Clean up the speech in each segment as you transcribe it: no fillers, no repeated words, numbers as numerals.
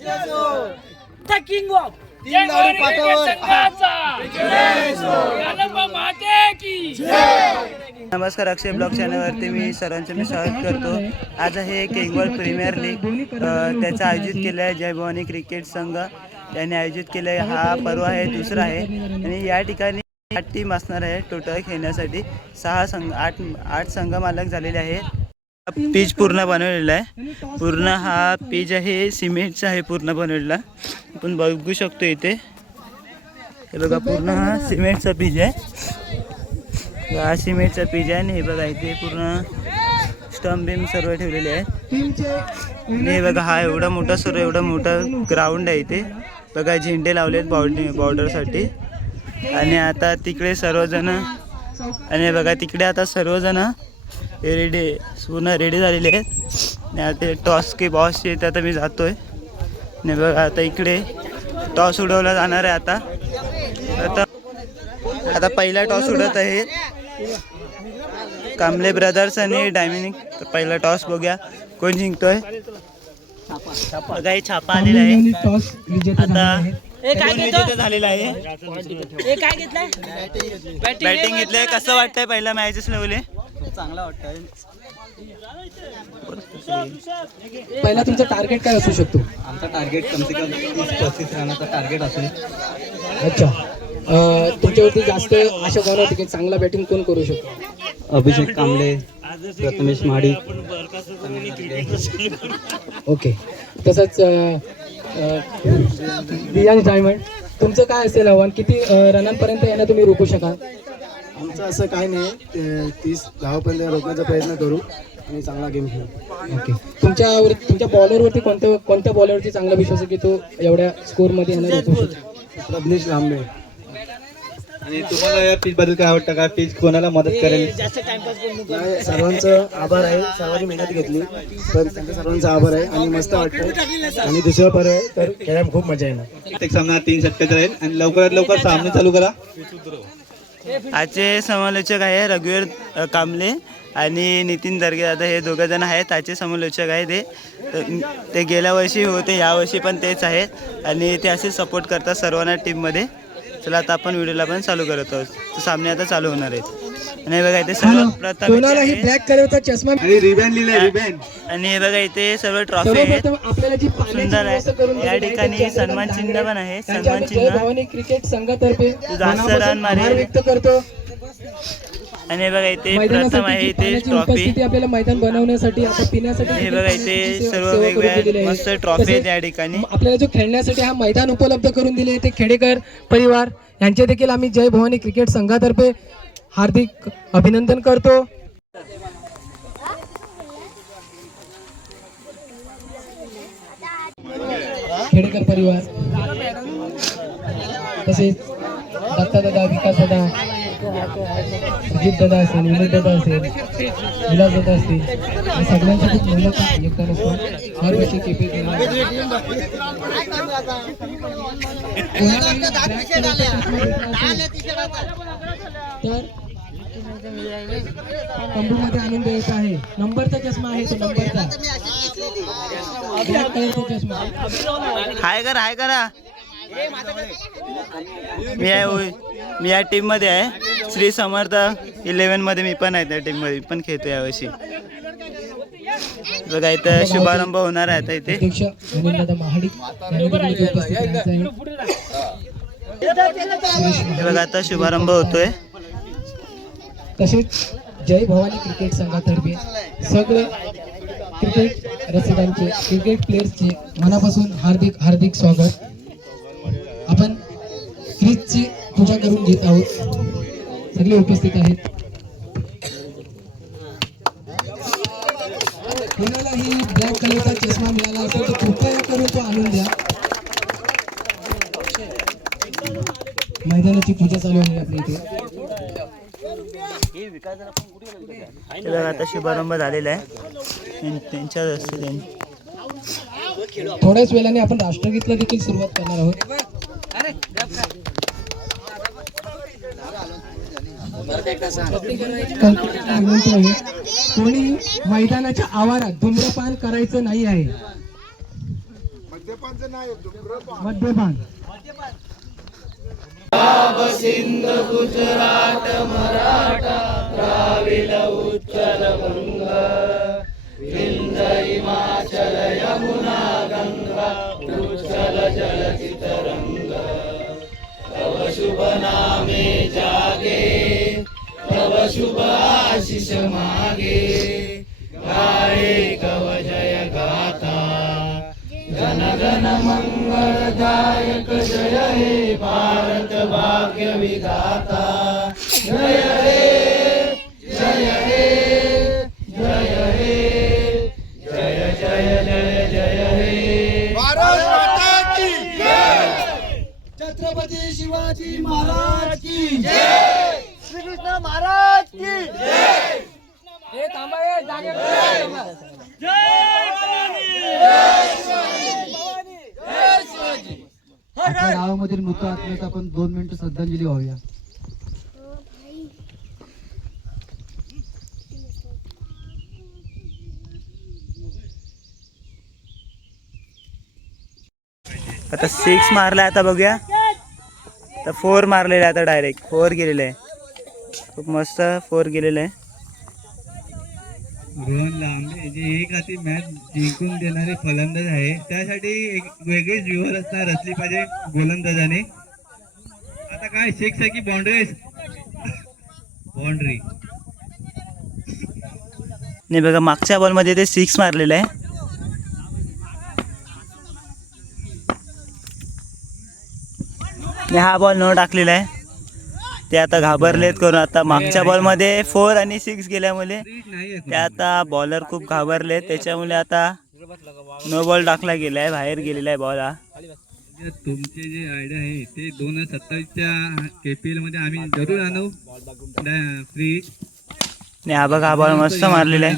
The king of Jai Bhavani cricket संघाचा माते की जय। नमस्कार, अक्षय ब्लॉग चॅनलवरती मी सर्वांचं स्वागत करतो। आज आहे किंगवर्ल्ड प्रीमियर लीग, त्याचं आयोजित केलं आहे जय भवानी क्रिकेट संघ यांनी आयोजित केलं आहे। हा पर्व आहे, दुसरा आहे आणि या ठिकाणी 8 टीम असणार आहे टोटल खेळण्यासाठी। 8 संघ मालक झालेले आहेत। पीच पूर्ण बनवलेला आहे, पूर्ण हा पीच आहे सिमेंटचा आहे पूर्ण बनवलेला। आपण बघू शकतो इथे, हे बघा पूर्ण हा सिमेंटचा पीच आहे। हा सिमेंटचा पीच आहे आणि हे बघा इथे पूर्ण स्टंप बिम सर्व ठेवलेले आहेत। आणि हे बघा हा एवढा मोठा सर्व एवढा मोठा ग्राउंड आहे इथे। बघा झेंडे लावलेत बॉर्डरसाठी। आणि आता तिकडे सर्वजण, आणि बघा तिकडे आता सर्वजण रेडी पूर्ण रेडी झालेले आहेत। आणि आता टॉस के बॉस येत, आता मी जातोय। आणि बघा आता इकडे टॉस उडवला जाणार आहे। आता पहिला टॉस उडत आहे कांबळे ब्रदर्स आणि डायमंड। तर पहिला टॉस बघूया कोण जिंकतोय। बघा हे छापा आलेला आहे। आता विजेता झालेला आहे। काय घेतलंय? बॅटिंग घेतलंय। कसं वाटतंय पहिला मॅचेस लावले? चांगला वाटतंय। पहिला तुमचा टार्गेट काय असू शकतो? आमचा टार्गेट कम से कम 30-35 रनाचा टार्गेट असेल। अच्छा, तुमच्यावरती जास्त आशा कोण होती की चांगला बॅटिंग कोण करू शकतो? अभिषेक कांबळे, प्रथमेश महाडिक। ओके, तसंच दियान डायमंड, तुमचं काय असेल आव्हान? किती रनांपर्यंत यांना तुम्ही रोखू शकाल? आमचं असं काय नाही, 30 धावापर्यंत रोखण्याचा प्रयत्न करू आणि चांगला गेम खेळू। ओके, तुमच्या बॉलरवरती कोणत्या बॉलरवरती चांगला विश्वास आहे की तो एवढ्या स्कोअरमध्ये यांना रोखू शकतो? प्रज्ञेश लांबे। आणि तुम्हाला या पीच बद्दल काय वाटतं? का पीच कोणाला मदत करेल? नाही, सर्वांचं आभार आहे, सर्वांनी मेहनत घेतली, तर त्यांचा सर्वांचा आभार आहे आणि मस्त वाटतं। आणि दुसरा पर्याय तर खेळायला खूप मजा येणार। प्रत्येक सामना 3 षटकाचा राहील आणि लवकरात लवकर सामने चालू करा। आजचे समालोचक आहे रघुवीर कांबळे आणि नितीन दर्गे दादा, हे दोघं जण आहेत आजचे समालोचक आहे। ते गेल्या वर्षी होते, यावर्षी पण तेच आहेत आणि ते असे सपोर्ट करतात सर्वांना टीममध्ये। चला आता आपण व्हिडिओला पण चालू करत आहोत। तर सामने आता चालू होणार आहेत। आणि बघा इथे सर्वप्रथम कोणाला ही ब्लॅक कलरचा चष्मा आणि रिबॅन लिहिलंय रिबॅन। आणि हे बघा इथे सर्व ट्रॉफी आहेत, आपल्याला जी सुंदर आहे। या ठिकाणी सन्मान चिन्ह पण आहे, सन्मान चिन्ह भवानी क्रिकेट संघातर्फे जास्त रन मारेल व्यक्त करतो। आणि हे बघा इथे प्रथम आहे इथे ट्रॉफी। आपल्याला मैदान बनवण्यासाठी, आता पिण्यासाठी, हे बघा इथे सर्व वेगवेगळ्या मस्त ट्रॉफी आहेत या ठिकाणी। आपल्याला जो खेळण्यासाठी हा मैदान उपलब्ध करून दिले ते खेडेकर परिवार यांचे देखील आम्ही जय भवानी क्रिकेट संघातर्फे हार्दिक अभिनंदन करतो। खेडेकर परिवार, तसेच दत्ता दादा, विकास दादा, अजित दादा असेल, विनोद दादा असेल, विलास दादा असतील, या सगळ्यांचं खूप मोलाचं योगदान असतं। हरवर्षी केपी तर कंबूमध्ये आणून द्यायचा आहे। नंबरचा चष्मा आहे तो, नंबरचा ब्लॅक कलरचा चष्मा। हाय करा मी या टीम मध्ये आहे, श्री समर्थ 11 मध्ये मी पण आहे, त्या टीम मध्ये पण खेळतो यावर्षी। बघा इथं शुभारंभ होणार आहे आता इथे। अध्यक्ष अनिलदादा महाडिक यांनी देखील उपस्थित राहायचं आहे। हे बघा आता शुभारंभ होतोय। तसेच जय भवानी क्रिकेट संघातर्फे सगळे क्रिकेट रसिकांचे, क्रिकेट प्लेयर्सचे मनापासून हार्दिक हार्दिक स्वागत। आपण क्रिसची पूजा करून घेत आहोत, सगळे उपस्थित आहेत। कोणालाही ब्लॅक कलरचा चष्मा मिळाला असेल तर कृपया करून तो आणून द्या। मैदानाची पूजा चालू आहे आपल्या इथे। आता शुभारंभ झालेला आहे त्यांच्या हस्ते। थोड्याच वेळाने आपण राष्ट्रगीतला देखील सुरुवात करणार आहोत। कोणी मैदानाच्या आवारात धूम्रपान करायचं नाही आहे। मद्यपान भारत माता की जय. छत्रपती शिवाजी महाराज की जय. श्रीकृष्ण महाराज की जय. आपल्या गावामधील मृत आत्म्यास आपण 2 मिनिटं श्रद्धांजली वाहूया. आता 6 मारलाय, आता बघूया. आता 4 मारलेला आहे, आता डायरेक्ट 4 गेलेलं आहे. खूप मस्त 4 गेलेलं आहे. रोहन लांबे जे एक हाती मॅच जिंकून देणारे फलंदाज आहे, त्यासाठी एक वेगळीच व्यूहर असणार असली पाहिजे गोलंदाजाने. आता काय 6 आहे की बाउंड्री? बाउंड्री. नाही बघा, मागच्या बॉलमध्ये ते 6 मारलेलं आहे. आणि हा बॉल न टाकलेला आहे. ते आता घाबरलेत करून. आता मागच्या बॉलमध्ये 4 आणि 6 गेल्यामुळे ते आता बॉलर खूप घाबरले, त्याच्यामुळे आता नो बॉल टाकला गेला आहे, बाहेर गेलेला आहे बॉल हा. तुमचे जे आयडिया आहे ते 2027च्या KPL मध्ये आम्ही जरूर आणू फ्री. आणि हा बघा, हा बॉल मस्त मारलेला आहे.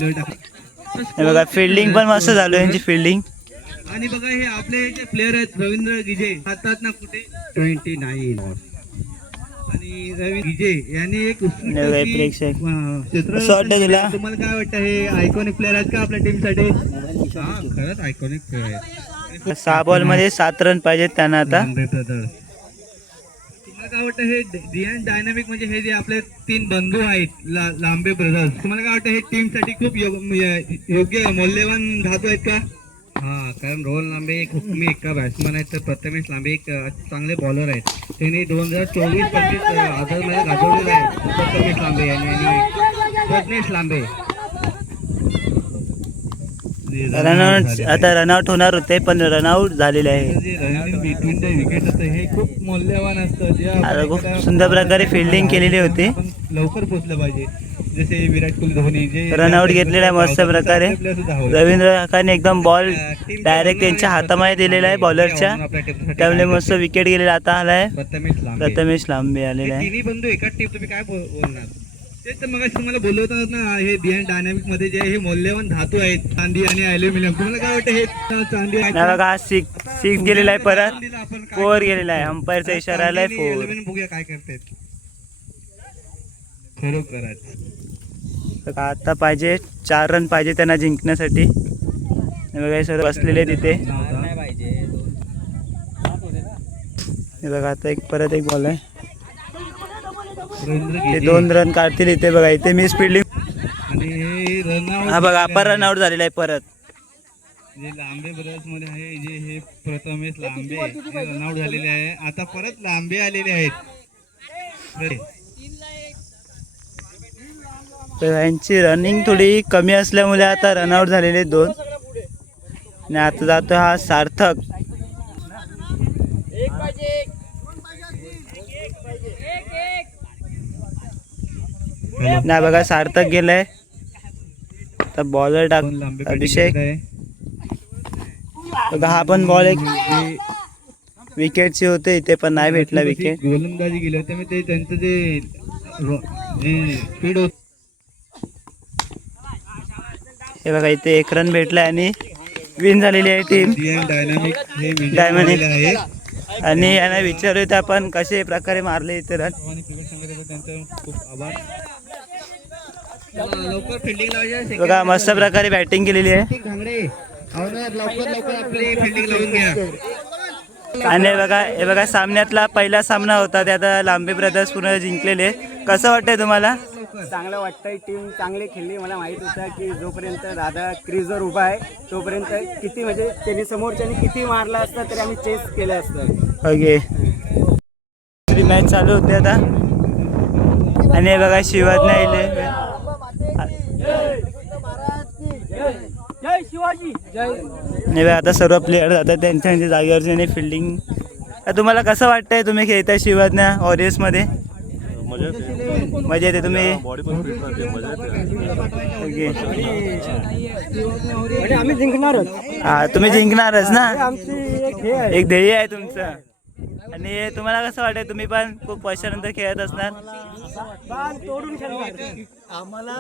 हे बघा, फिल्डिंग पण मस्त झालो यांची फिल्डिंग. आणि बघा हे आपले जे प्लेयर आहेत रवींद्र गिजे हातात ना कुठे 29 आणि रवींद्र गिजे यांनी एक प्रेक्षक क्षेत्र. असं वाटतं तुला? तुम्हाला काय वाटतं, हे आयकॉनिक प्लेयर आहेत का आपल्या टीमसाठी? हा, खरंच आयकॉनिक प्लेयर आहेत. 6 बॉलमध्ये 7 रन पाहिजेत त्यांना आता. तुम्हाला काय वाटतं, हे रियान डायनामिक म्हणजे हे जे आपले 3 बंधू आहेत लांबे ब्रदर्स, तुम्हाला काय वाटतं हे टीमसाठी खूप योग्य मौल्यवान धातू आहेत का? हा, कारण रोहन लांबे एक हुकमी एक्का बॅट्समन आहेत, तर प्रथमेश लांबे एक चांगले बॉलर आहेत. त्यांनी 2024-25 आझादमध्ये गाजवलेलं आहे प्रथमेश लांबे यांनी आणि प्रज्ञेश लांबे. रनआउट, आता रनआउट होणार होते पण रनआउट झालेले आहे. जे रनिंग बिटवीन द विकेट असतं हे खूप मौल्यवान असतं. जे आता खूप सुंदर प्रकारे फिल्डिंग केलेली होती. आपण लवकर पोहोचलं पाहिजे. जसे विराट कोहली, धोनी जे रनआउट घेतलेला आहे मस्त प्रकारे. रवींद्र काकाने एकदम बॉल डायरेक्ट त्यांच्या हातामध्ये दिलेला आहे बॉलरच्या, त्यामुळे मस्त विकेट गेलेला. आता आलाय प्रथमेश लांबे आलेला आहे. तिन्ही बंधू एकाच टीम, तुम्ही काय बोलणार? तेच तर मग तुम्हाला बोललो होतं ना, हे बिहाइंड डायनामिक मध्ये जे हे मौल्यवान धातू आहेत चांदी आणि ॲल्युमिनियम, तुम्हाला काय वाटतं हे चांदी नाही बघा, 6 गेलेला आहे, परत 4 गेलेला आहे. अंपायरचा इशारा आलाय 4. बघूया काय करतायत खरोखरच. बघा, आता पाहिजे 4 रन पाहिजे त्यांना जिंकण्यासाठी. हे बघा, हे सर्व बसलेले तिथे. हे बघा, आता परत एक बॉल आहे, ते 2 रन काढतील इथे. बघा, इथे मिस फिल्डिंग. हा बघा, आपण रनआउट झालेला आहे परत. जे लांबे ब्रदर्स मध्ये आहे, जे हे प्रथमेश लांबे रनआउट झालेले आहे, आता परत लांबे आलेले आहेत. तर यांची रनिंग थोडी कमी असल्यामुळे आता रनआउट झालेले 2. आणि आता जातो हा सार्थक. नाही बघा, सार्थक गेलाय. आता बॉलर टाक अभिषेक. बघा, हा पण बॉल एक विकेटची होते, इथे पण नाही भेटला विकेट. गोलंदाजी गेली त्यामुळे ते त्यांचं जे स्पीड होत. हे बघा, इथे 1 रन भेटला आणि विन झालेली आहे टीम डायनामिक हे डायमंड आहे. आणि यांना विचारूया ते आपण कसे प्रकारे मारले इथे रन. क्रिकेट संघाचा त्यांचा खूप आभार. लवकर फिल्डिंग लावायचे. बघा, मस्त प्रकारे बॅटिंग केलेली आहे. लवकर आपली फिल्डिंग लावून घ्या. आणि हे बघा सामन्यातला पहिला सामना होता त्यात लांबे ब्रदर्स पूर्ण जिंकलेले. कसं वाटतंय तुम्हाला? चांगलं वाटतंय. टीम चांगली खेळली. मला माहित होतं की जोपर्यंत दादा क्रीजवर उभा आहे तोपर्यंत किती म्हणजे त्यांनी समोरच्यानी किती मारला असता तरी आम्ही चेस केलं असतं. ओके, दुसरी मॅच चालू होती आता. आणि हे बघा शिवाज नाही आता सर्व प्लेयर जातात त्यांच्या जागेवरची फिल्डिंग. तुम्हाला कसं वाटतंय? तुम्ही खेळताय शिवाजना ऑडियन्समध्ये? मजा येते. तुम्ही म्हणजे आम्ही जिंकणारच. हा, तुम्ही जिंकणारच ना. आमची एक एक ध्येय आहे तुमचं. आणि तुम्हाला कसं वाटतंय? तुम्ही पण खूप वर्षानंतर खेळत असणार. तोडून खेळणार आम्हाला.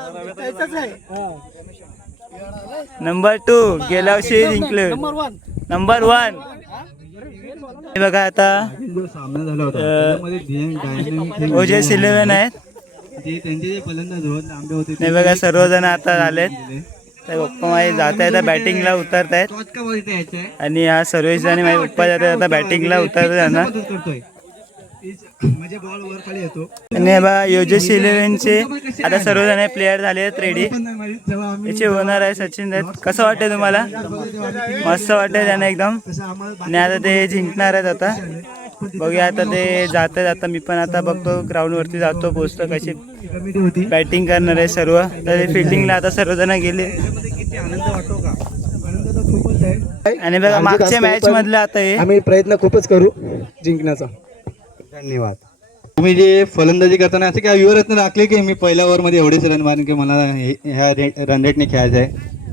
नंबर 2 गेल्या वर्षी जिंकले. नंबर 1 हे बघा आता जो सामना झाला होता त्यामध्ये डायनामिक OJS 11 आहेत. जे त्यांचे जे फलंदाज होत लांबे होते हे बघा सर्वजण आता आलेत. तर पप्पा माझे जात आहेत बॅटिंगला उतरत आहेत. आणि हा सर्वेश जण माझे पप्पा जात आहेत आता बॅटिंगला उतरत त्यांना. म्हणजे बॉल वर खाली येतो. आणि हे बघा OJS 11चे आता सर्वजण प्लेयर झाले आहेत रेडी. याचे ओनर आहे सचिन दत्त. कसं वाटतंय तुम्हाला? मस्त वाटतंय त्यांना एकदम. आणि आता ते जिंकणार आहेत. आता बघूया आता ते जात आहेत. आता मी पण आता बघतो ग्राउंडवरती जातो पोचतो कशी बॅटिंग करणार आहे सर्व. तर फिल्डिंगला आता सर्वजण गेले. आणि बघा मागच्या मॅच मधलं आता हे आम्ही प्रयत्न खूपच करू जिंकण्याचा. धन्यवाद. तुम्ही जे फलंदाजी करताना असे काय व्यूअरच राखले की मी पहिल्या ओव्हरमध्ये एवढेच रन मारेन की मला ह्या रन रेटने खेळायचं आहे?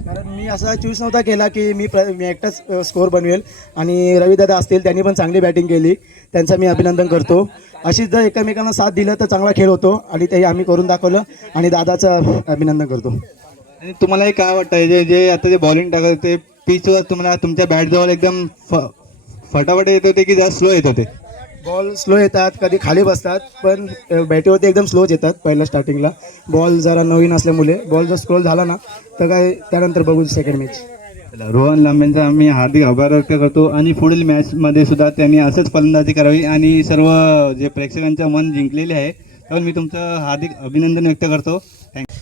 कारण मी असा चूज नव्हता केला की मी एकटाच स्कोअर बनवेल. आणि रविदादा असतील त्यांनी पण चांगली बॅटिंग केली. त्यांचं मी अभिनंदन करतो. अशीच जर एकमेकांना साथ दिलं तर चांगला खेळ होतो. आणि ते आम्ही करून दाखवलं. आणि दादाचं अभिनंदन करतो. आणि तुम्हाला काय वाटतं जे आता जे बॉलिंग टाकत ते पिचवर तुम्हाला तुमच्या बॅटजवळ एकदम फटाफट येत होते की जास्त स्लो येत होते? बॉल स्लो येतात, कधी खाली बसतात, पण बॅटीवरती एकदम स्लोच येतात पहिल्या स्टार्टिंगला. बॉल जरा नवीन असल्यामुळे बॉल जर स्क्रोल झाला ना तर काय त्यानंतर बघू सेकंड मॅच. रोहन लांबेंचा आम्ही हार्दिक आभार व्यक्त करतो. आणि पुढील मॅचमध्ये सुद्धा त्यांनी असंच फलंदाजी करावी आणि सर्व जे प्रेक्षकांचं मन जिंकलेले आहे त्यावर मी तुमचं हार्दिक अभिनंदन व्यक्त करतो. थँक्यू.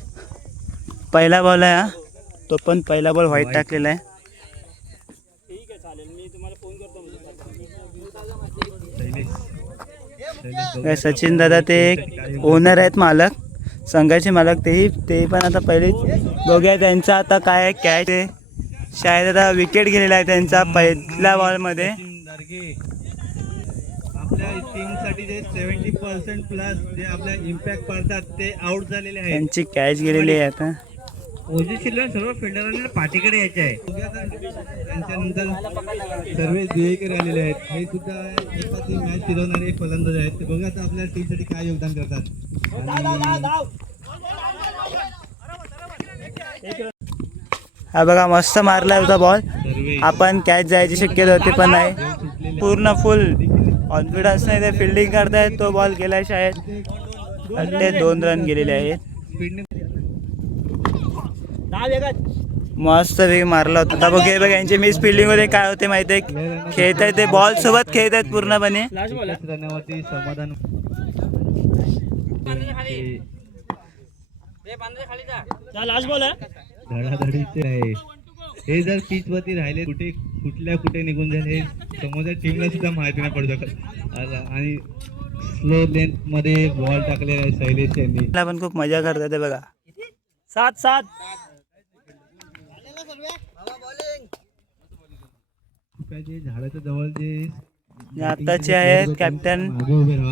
पहिला बॉल आहे हा. तो पण पहिला बॉल व्हाईट टाकलेला आहे. सचिन दादा ते ओनर आहेत मालक संघाचे मालक. ते पण आता पहिले बघूया त्यांचा आता काय कॅच आहे. शायद आता विकेट गेलेला आहे त्यांचा पहिल्या बॉलमध्ये. आपल्या टीमसाठी जे 70% प्लस जे आपल्या इम्पॅक्ट पडतात ते आउट झालेले आहेत. त्यांची कॅच गेलेली आहे आता. OJS 11 सर्व फिल्डरांना पाठीकडे यायचे आहे. त्यांच्यानंतर सर्व देयकर आलेले आहेत. हे सुद्धा एखादी मॅच फिरवणारे फलंदाज आहेत. ते बघा आता आपल्या टीमसाठी काय योगदान करतात. हा बघा मस्त मारला होता बॉल. आपण कॅच जायची शक्यता होती पण नाही. पूर्ण फुल कॉन्फिडन्स नाही ते फिल्डिंग करतायत. तो बॉल गेला शायद. ते 2 रन गेलेले आहेत. मस्त वेग मारला होता. आता बघ यांची मिस फिल्डिंग मध्ये काय होते माहिती आहे? खेळत आहेत ते बॉल सोबत खेळत आहेत पूर्णपणे. समाधान धडाधडीचे आहे. हे जर पिच वरती राहिले कुठे निघून जाईल हे समोरच्या टीमला सुद्धा माहिती नाही पडू शकत. आणि स्लो लेंथ मध्ये बॉल टाकलेला आहे शैलेश यांनी. पण खूप मजा करतात ते बघा. 7-7 झाडाच्या जवळ जे आताचे आहेत कॅप्टन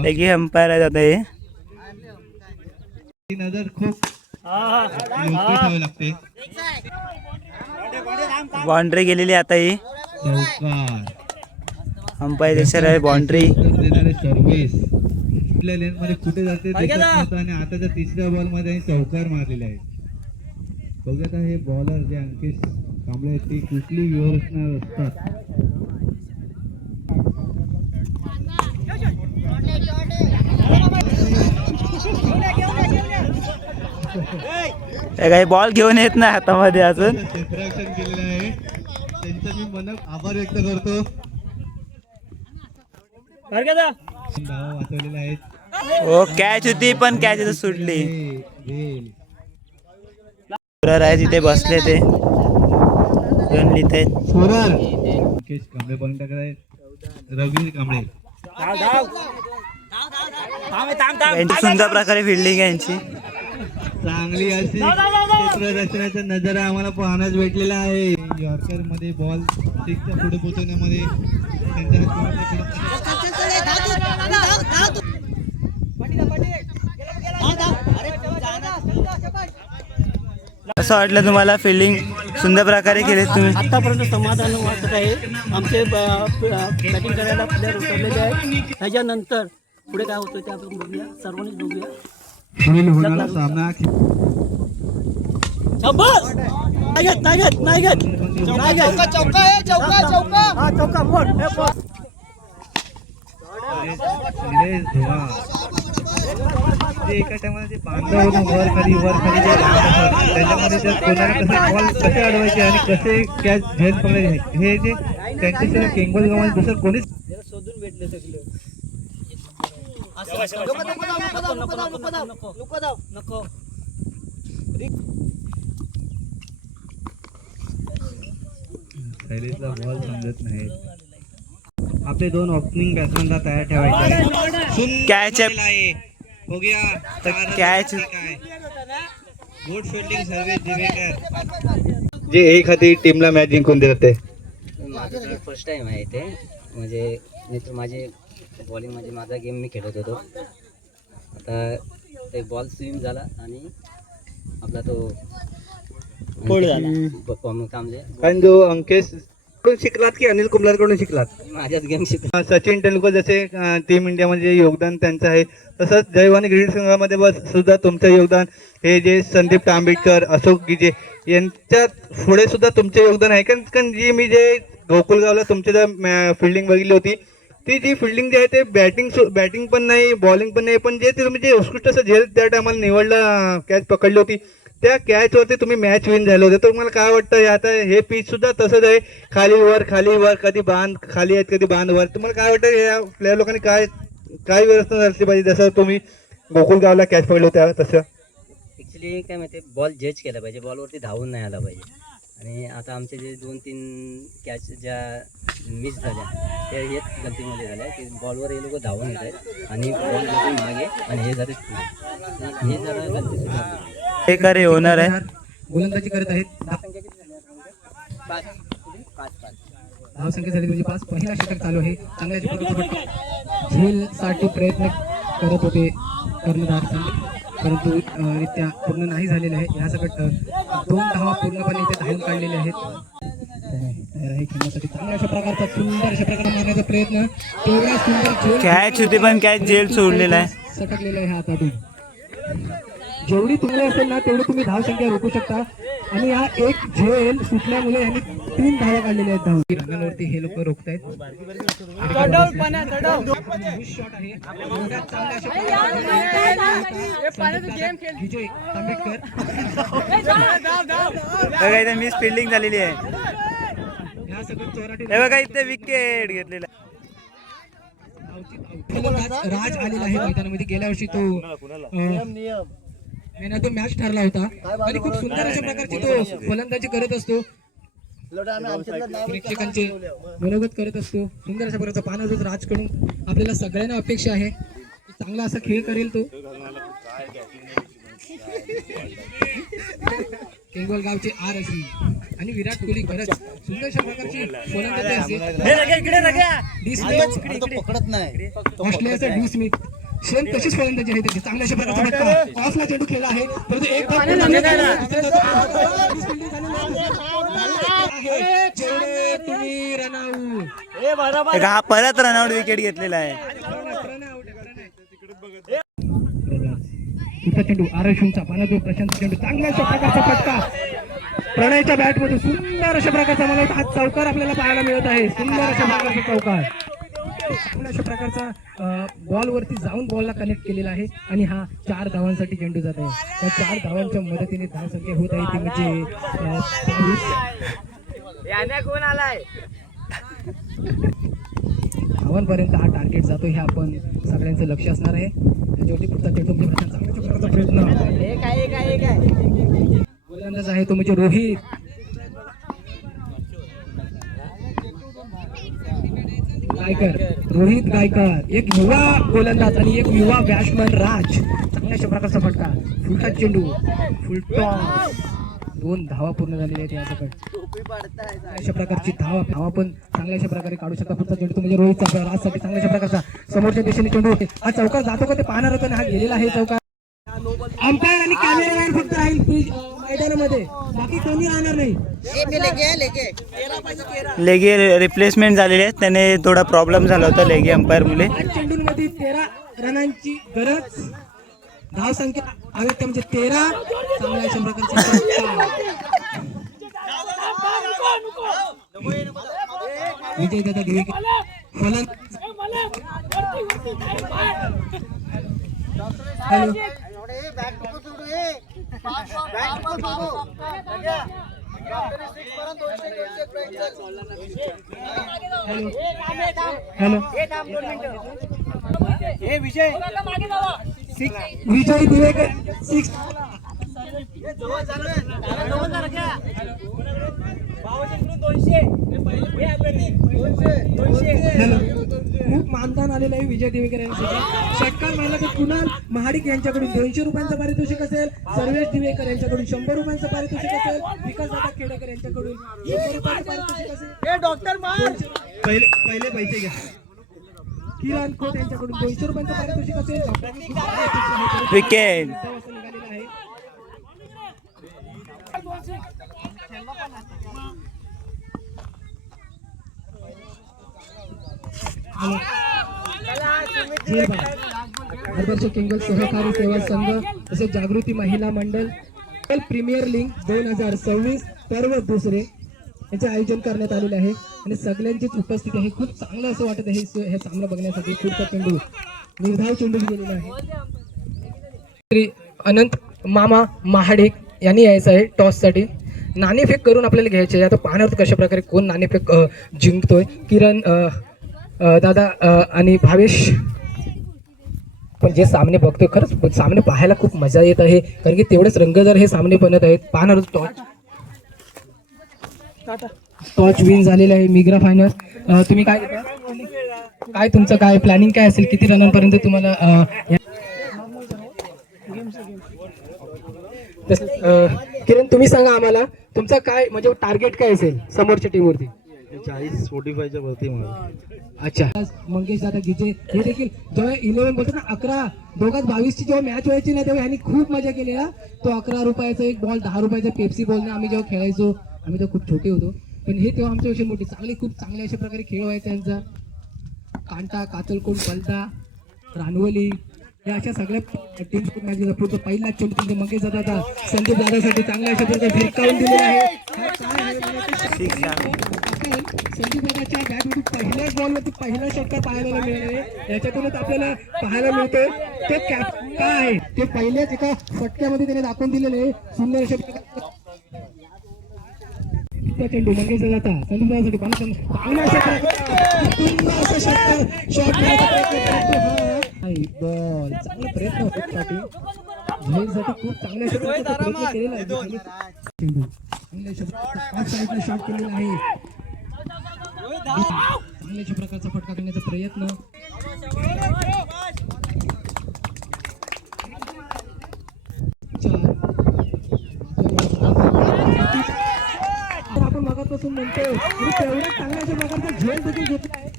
पैकी अंपायर आहेत आता हे. नजर खूप ठेवावी लागते. बाउंड्री गेलेली आता ही. चौकार अंपायर दिसर आहे बाउंड्री. देणारे सर्व्हिस कुठल्या लेन मध्ये कुठे जाते दिसत नव्हतं. आणि आताच्या तिसऱ्या बॉल मध्ये चौकार मारलेले आहेत. बघत हे बॉलर जे अंकित कांबळे आहेत ते कुठली व्यवस्था असतात. काही बॉल घेऊन येत नाही हातामध्ये अजून. क्षेत्ररक्षण केलेलं आहे. मनक आभार व्यक्त करतो. धावा वाचवलेल्या आहेत. हो कॅच होती पण कॅच सुटली. आहे तिथे बसले ते गण लिहित मुकेश कांबळे बॉलिंग टाकत आहेत. रवी कांबळे यांची सुंदर प्रकारे फिल्डिंग आहे यांची. चांगली अशी क्षेत्ररक्षणाचा नजारा आम्हाला पाहण्यास भेटलेला आहे. यॉर्कर मध्ये बॉल स्टिकच्या पुढे पोहोचवण्यामध्ये असं वाटलं तुम्हाला फिल्डिंग सुंदर प्रकारे केली तुम्ही? आतापर्यंत समाधान वाटत आहे. आमचे बॅटिंग करायला प्लेअर उतरलेले आहेत. त्याच्यानंतर पुढे काय होतं ते आपण बघूया, सर्वांनीच बघूया. पुढील होणारा सामना एका टायमाला जे बांधव होतं वर खाली जे त्याच्यामध्ये जर कोणाला कसे बॉल कसे अडवायचे आणि कसे कॅच झेल पकडायचे हे जे त्यांच्या केंगोल गावामध्ये दुसरं कोणीच शोधून भेटले सगळे. नको शैलेशला बॉल समजत नाही. आपले दोन ओपनिंग बॅट्समॅनला तयार ठेवायचे. कॅच हो गया catch good fielding service Divekar जे एक हाती टीमला मॅच जिंकून देते. माझं फर्स्ट टाइम आहे ते. म्हणजे मित्र माझे बॉलिंग म्हणजे माझा गेम मी खेळत होतो. आता ते बॉल स्विम झाला आणि आपला तो कामले कारण जो अंकेश कडून शिकलात की अनिल कुंबलर कडून शिकलात? माझ्याच गेम शिकतो. सचिन तेंडुलकर जसे टीम इंडियामध्ये योगदान त्यांचं आहे तसंच जयवानी क्रिकेट संघामध्ये बस सुद्धा तुमचं योगदान हे जे संदीप तांबेडकर अशोक गिजे यांच्या पुढे सुद्धा तुमचे योगदान आहे. कारण जी मी जे गोकुलगावला तुमची फिल्डिंग बघितली होती ती जी फिल्डिंग जी आहे ते बॅटिंग पण नाही बॉलिंग पण नाही पण जे तुम्ही जे उत्कृष्ट असं झेल त्या टायमाला निवडलं कॅच पकडली होती त्या कॅचवरती तुम्ही मॅच विन झाले होते. तर मला काय वाटतं आता हे पिच सुद्धा तसंच आहे खाली वर कधी बांध खाली आहेत कधी बांध वर. तुम्हाला काय वाटतं या प्लेअर लोकांनी काय व्यवस्था झाली पाहिजे जसं तुम्ही गोकुलगावला कॅच पकडले होत्या तसं? ॲक्च्युली काय माहिती बॉल जज केला पाहिजे. बॉलवरती धावून नाही आला पाहिजे. आणि आता आमचे जे 2-3 कॅच ज्या मिस झाल्या त्या हेच गलतीमध्ये झाल्या की बॉलवर हे लोक धावून येत आहेत आणि बॉल घेऊन मागे आणि हे जरा गलती सुद्धा हे करे होणार आहे. गोलंदाजी करत आहेत. धावसंख्या झाली म्हणजे 5. पहिला षटक चालू आहे. चांगल्या झेलपट्टी झेलसाठी प्रयत्न करत होते कर्णधार परंतु रित्या पूर्ण नाही झालेले आहे. ह्या सकट 2 धावा पूर्णपणे इथे धावून काढलेले आहेत. तयार आहे खेळण्यासाठी चांगल्या अशा प्रकारचा सुंदर अशा प्रकारे मारण्याचा प्रयत्न. तेवढा सुंदर झेल कॅच होती पण कॅच झेल सोडलेला आहे. सटकलेला आहे हातातून. जेवढी तुम्हाला असेल ना तेवढी तुम्ही धावसंख्या रोखू शकता. आणि हा एक झेल सुटल्यामुळे यांनी 3 धावा काढलेल्या आहेत. धाव रनावरती हे लोक रोखतायत. बघा इथे मिस फिल्डिंग झालेली आहे. हे बघा इथे विकेट घेतलेला. राज आलेला आहे मैदानामध्ये. गेल्या वर्षी तो तो मॅच ठरला होता आणि खूप सुंदर अशा प्रकारची तो फलंदाजी करत असतो. प्रेक्षकांचे मनोगत करत असतो. सुंदर अशा प्रकारचा पानाजोज राजकडून आपल्याला सगळ्यांना अपेक्षा आहे की चांगला असा खेळ करेल तो. केंगोल गावचे आर अशी आणि विराट कोहली खरंच सुंदर अशा प्रकारची फलंदाजी असते. पकडत नाही ऑस्ट्रेलियाचा डी स्मिथ सेम तशीच फलंदाजी आहे त्याची. चांगल्या अशा प्रकारचा फटका ऑफला चेंडू खेळला आहे परंतु एक तुम्ही रनआउट. हा परत रनआउट विकेट घेतलेला आहे. चेंडू आरशूंचा पानातून प्रशांत चेंडू चांगल्या अशा प्रकारचा फटका प्रणयच्या बॅटमध्ये. सुंदर अशा प्रकारचा मला हा चौकार आपल्याला पाहायला मिळत आहे. सुंदर अशा प्रकारचा चौकार चांगल्या अशा प्रकारचा बॉलवरती जाऊन बॉलला कनेक्ट केलेला आहे आणि हा 4 धावांसाठी चेंडू जात आहे. त्या 4 धावांच्या मदतीने धावसंख्या होत आहे ती म्हणजे याने कोण आलाय? धावांपर्यंत हा टार्गेट जातो हे आपण सगळ्यांचं लक्ष असणार आहे. त्याच्यावरती पुढचा चेंडू म्हणजे चांगल्या प्रकारचा प्रयत्न. एक आहे. गोलंदाज आहे तो म्हणजे रोहित. रोहित गायकर एक युवा गोलंदाज आणि एक युवा बॅट्समन राज. चांगल्या अशा प्रकारचा फटका, फुलटा चेंडू, फुलटॉस. 2 धावा पूर्ण झालेल्या आहेत याच्याकडे. अशा प्रकारची धावा पण चांगल्या अशा प्रकारे काढू शकता. पुढचा चेंडू म्हणजे रोहितचा राजसाठी चांगल्या अशा प्रकारचा समोरच्या दिशेने चेंडू. हा चौकार जातो का ते पाहणार होतं आणि हा गेलेला आहे चौकार. अंपायर आणि कॅमेरामॅन फक्त राहील मैदानामध्ये, बाकी कोणी राहणार नाही. लेगे रिप्लेसमेंट झालेले आहेत, त्याने थोडा प्रॉब्लेम झाला होता लेगे अंपायर मुले. 5 चेंडूंमध्ये 13 रनांची गरज. धाव संख्या हवेत म्हणजे 13. चांगल्या अशा प्रकारचा विजय दादा दिवेकर हॅलो हॅलो विजय दिवेकर 6. हॅलो खूप मानधन आलेलं आहे विजय दिवेकर यांच्यासाठी. षटकार मारला तर कुणाल महाडिक यांच्याकडून 200 रुपयांचं पारितोषिक असेल. सर्वेश दिवेकर यांच्याकडून 100 रुपयांचं पारितोषिक असेल. विकास दादा खेडेकर यांच्याकडून 100 रुपयांचं पारितोषिक असेल. पहिले पैसे घ्या. किरण खोत यांच्याकडून 200 रुपयांचं पारितोषिक असेल. विकेट. निघालेला आहे. आदर्श किंगल सहकारी सेवा संघ तसेच जागृती महिला मंडळ प्रीमियर लीग 2026 पर्व दुसरे याचे आयोजन करण्यात आलेले आहे आणि सगळ्यांचीच उपस्थिती आहे. खूप चांगलं असं वाटत आहे हे सामना बघण्यासाठी. पुढचा चेंडू निर्धाव चेंडू गेलेला आहे. श्री अनंत मामा महाडिक यांनी यायचं आहे टॉससाठी. नाणेफेक करून आपल्याला घ्यायचे. आता पाहण्यावर कशा प्रकारे कोण नाणेफेक जिंकतोय. किरण दादा आणि भावेश. पण जे सामने बघतोय खरंच सामने पाहायला खूप मजा येत आहे, कारण की तेवढेच रंगतदार हे सामने बनत आहेत. पाहणार टॉच विन झालेला आहे मिग्रा फायनल. तुम्ही काय तुमचं काय प्लॅनिंग काय असेल, किती रनांपर्यंत तुम्हाला किरण तुम्ही सांगा आम्हाला तुमचा काय म्हणजे टार्गेट काय असेल समोरच्या टीमवरती. 40-45च्या वरती मला. अच्छा मंगेश दादा गिजे हे देखील जेव्हा 11 बोलतो ना 11 दोघात 22ची जेव्हा मॅच व्हायची ना तेव्हा ह्यांनी खूप मजा केली ना. तो 11 रुपयाचा एक बॉल 10 रुपयाचा पेप्सी बॉलने आम्ही जेव्हा खेळायचो, आम्ही तर खूप छोटे होतो, पण हे तेव्हा आमच्यापेक्षा मोठी खूप चांगले अशा प्रकारे खेळ व्हायचा त्यांचा. कांटा कातलकोट बलदा रानवली या अशा सगळ्या टीम्स खूप मॅच घेतात. पुढचा पहिला चेंडू मंगेश दादा संदीप दादासाठी चांगल्या अशा प्रकारे भिरकावून दिलेला आहे. संदीप दादाच्या बॅटवरती पहिल्याच बॉलवरती पहिला षटकार पाहायला मिळाले. याच्यातूनच आपल्याला पाहायला मिळतोय ते कॅप काय आहे ते पहिल्याच एका फटक्यामध्ये त्याने दाखवून दिलेले आहे. सुंदर अशा चेंडू मंगेश दादा संदीप दादासाठी चांगला अशा प्रकारे षटकार शॉट बॉल चांगला प्रयत्न होतो खूप चांगल्या अशा प्रयत्न केलेला आहे. चेंडू चांगल्या शॉट केलेला आहे. चांगल्याशा प्रकारचा फटका करण्याचा प्रयत्न. आपण मगापासून म्हणतो तेवढ्या चांगल्या अशा प्रकारचा झेल देखील घेतला आहे.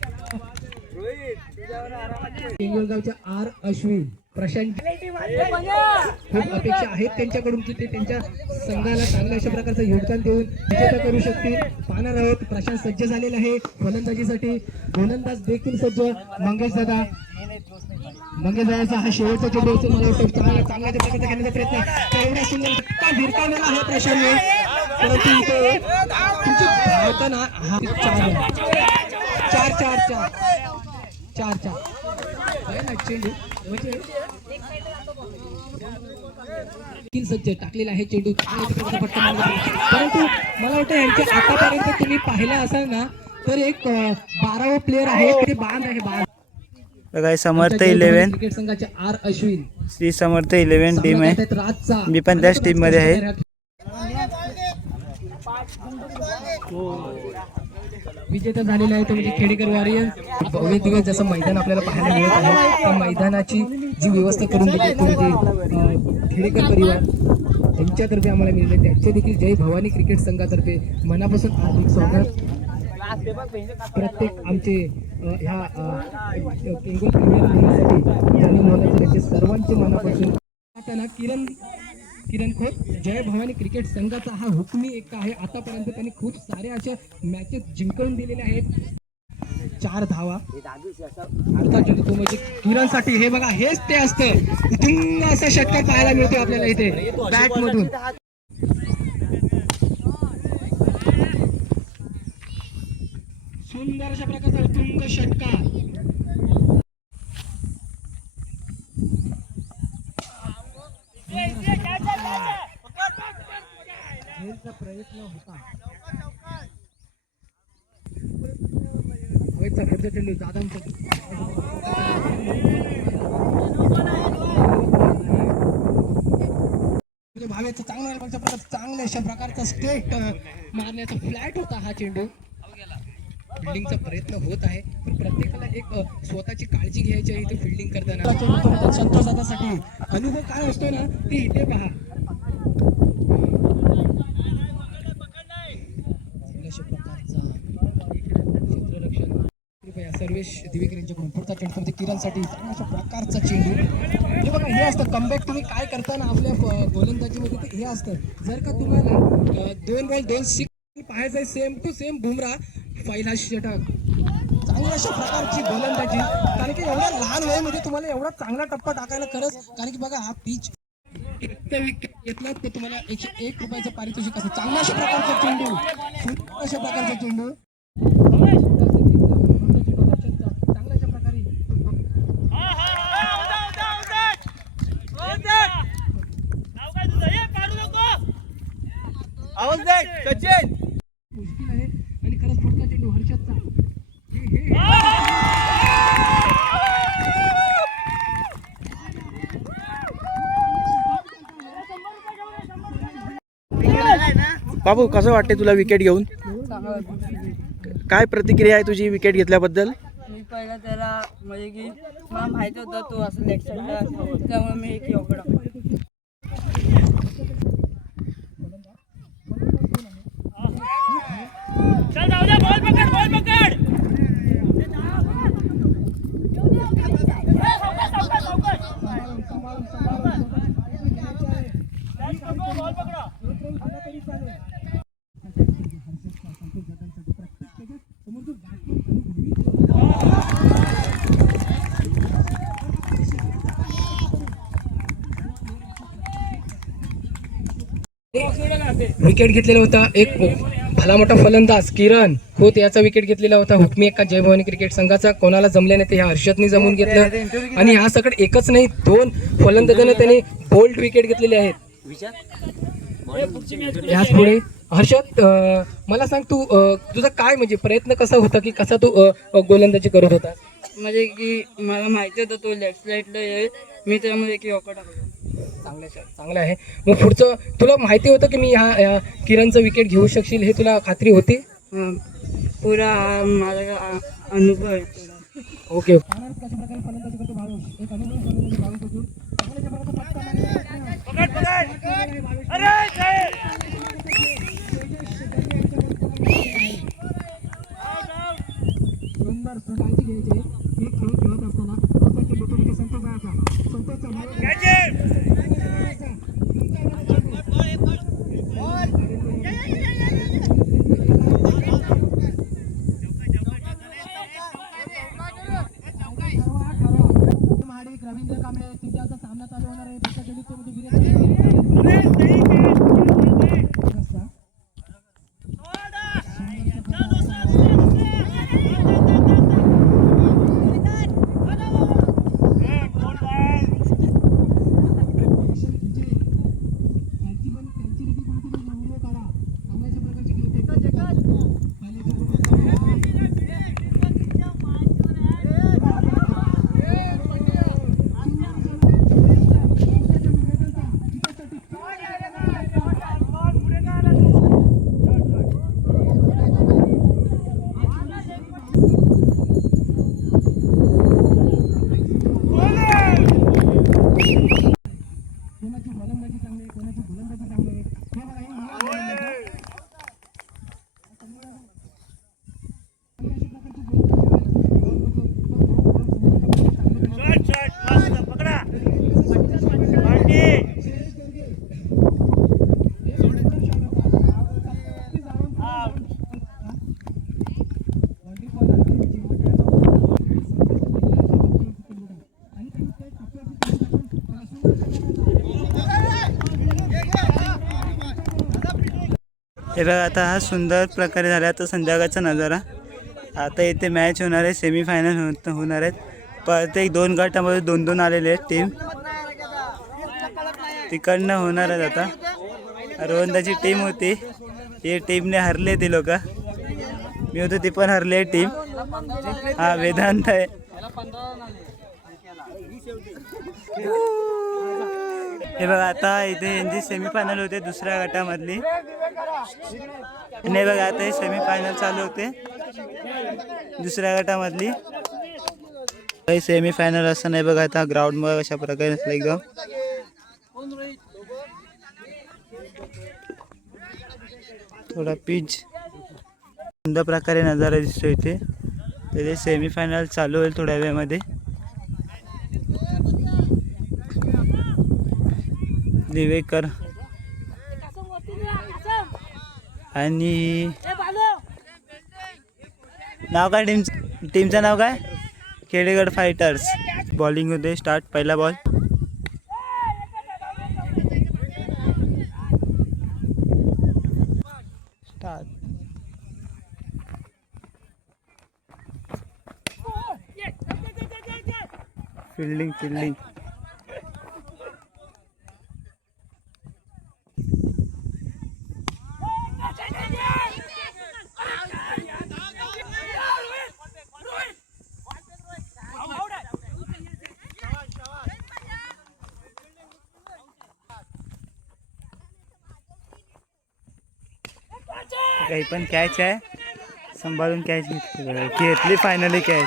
पिंगळगावच्या आर अश्विन प्रशांत खूप अपेक्षा आहेत त्यांच्याकडून की ते त्यांच्या संघाला चांगल्या अशा प्रकारचं योगदान देऊन विजेता करू शकतील. पाहणार आहोत. प्रशांत सज्ज झालेला आहे फलंदाजीसाठी. गोलंदाज देखील सज्ज. मंगेश दादाचा हा शेवटचा चेंडू असेल मला वाटतं. चांगल्या प्रकारचा घेण्याचा प्रयत्न तेवढा सुंदर भिरकावलेला आहे प्रशांतने, परंतु इथे तुमची धावताना हा 4-4 पहिला चेंडू म्हणजे सज्ज टाकलेला आहे चेंडू चांगल्या प्रकारचा फटका मारला. परंतु मला वाटतं यांच्या आतापर्यंत तुम्ही पाहिलं असाल ना तर एक 12वा प्लेअर आहे ते बांध आहे बांध. बघा हे समर्थ 11 क्रिकेट संघाचे आर अश्विन श्री समर्थ 11 टीम आहे. राजचा मी पण त्याच टीम मध्ये आहे. विजेता झालेला आहे तो म्हणजे खेडेकर वॉरियर्स. भव्य दिवस जसं मैदान आपल्याला पाहायला मिळत आहे त्या मैदानाची जी व्यवस्था करून दिली तो म्हणजे खेडेकर परिवार यांच्यातर्फे आम्हाला मिळाले. त्यांचे देखील जय भवानी क्रिकेट संघातर्फे मनापासून हार्दिक स्वागत. प्रत्येक आमचे ह्या केंगुल प्रीमियर लीगसाठी जाणून होण्याचे त्यांचे सर्वांचे मनापासून किरण खोत जय भवानी क्रिकेट संघाचा हा हुकमी एक आहे. आतापर्यंत त्यांनी खूप सारे अशा मॅचेस जिंकून दिलेले आहेत. 4 धावा अर्धा चेंडू तो म्हणजे किरणसाठी. हे बघा हेच ते असतं उत्तुंग असा षटकार पाहायला मिळतो आपल्याला इथे बॅट मधून. सुंदर अशा प्रकारचा उत्तुंग षटकार. प्रयत्न होता पुढचा चेंडू जाधव भावेचा चांगल्या अशा प्रकारचा स्टेट मारण्याचा फ्लॅट होता हा चेंडू. फिल्डिंगचा प्रयत्न होत आहे पण प्रत्येकाला एक स्वतःची काळजी घ्यायची आहे इथे फिल्डिंग करताना. संतोष दादासाठी अनुभव काय असतो ना ते इथे पहा. सर्वेश दिवेकर यांच्याकडून पुढचा चेंडू म्हणजे किरणसाठी अशा प्रकारचा चेंडू. हे बघा हे असतं कमबॅक तुम्ही काय करताना आपल्या गोलंदाजीमध्ये ते हे असतं. जर का तुम्हाला 2 बॉल 2 सिक्स पाहायचं आहे सेम टू सेम बुमरा पहिला षटक. चांगल्या अशा प्रकारची गोलंदाजी कारण की एवढ्या लहान वयामध्ये तुम्हाला एवढा चांगला टप्पा टाकायला खरंच. कारण की बघा हा पिच घेतला तर तुम्हाला 101 रुपयाचं पारितोषिक असतं. चांगल्या अशा प्रकारचा चेंडू अशा प्रकारचा चेंडू मुश्किल आहे. आणि खरंच पुढचा चेंडू हर्षदचा. बाबू कसं वाटते तुला विकेट घेऊन? काय प्रतिक्रिया आहे तुझी विकेट घेतल्याबद्दल? मी पहिला त्याला म्हणजे की मला माहिती होतं तो असं लेग साईडला त्यामुळे मी एक योगा टाकला. विकेट घेतलेला होता एक भला मोठा फलंदाज किरण खोत याचा विकेट घेतलेला होता. हुकमी एका जय भवानी क्रिकेट संघाचा. कोणाला जमले नाही ते ह्या हर्षदनी जमून घेतलं आणि ह्या सगळं एकच नाही 2 फलंदाजांना त्यांनी बोल्ड विकेट घेतलेले आहेत. याच पुढे हर्षद मला सांग तू तुझा काय म्हणजे प्रयत्न कसा होता की कसा तू गोलंदाजी करत होता? म्हणजे की मला माहिती होतं तो लेफ्ट साईडला येईल मी त्यामुळे एक योगा टाकला. चांगलं आहे. मग पुढचं तुला माहिती होतं की मी ह्या किरणचं विकेट घेऊ शकशील हे तुला खात्री होती? पुरा माझा अनुभव आहे. ओके. रवींद्र कांबळे तिच्याचा सामना चालू होणार आहे. त्याच्या हे बघा आता हा सुंदर प्रकारे झाला आता संध्याकाळचा नजारा. आता इथे मॅच होणार आहे, सेमीफायनल होणार आहेत. प्रत्येक 2 गटामध्ये 2-2 आलेले आहेत टीम. तिकडनं होणार आहेत आता. रोहनदाची टीम होती, ही टीमने हरले ती लोक. मी होतो ती पण हरले टीम. हा वेदांत आहे. हे बघा आता इथे यांची सेमीफायनल होते दुसऱ्या गटामधली. नाही बघा आता हे सेमीफायनल चालू होते दुसऱ्या गटामधली. काही सेमीफायनल असं नाही बघा. आता ग्राउंड मध्ये अशा प्रकारे असलं एकदम. थोडा पिच सुंदर प्रकारे नजारा दिसतो इथे. तर सेमीफायनल चालू होईल थोड्या वेळामध्ये. दिवेकर आणि नाव काय टीमचं नाव काय? खेडेगड फायटर्स. बॉलिंग होते स्टार्ट. पहिला बॉल. स्टार्ट. फिल्डिंग काही पण कॅच आहे, सांभाळून कॅच घेतली फायनली कॅच.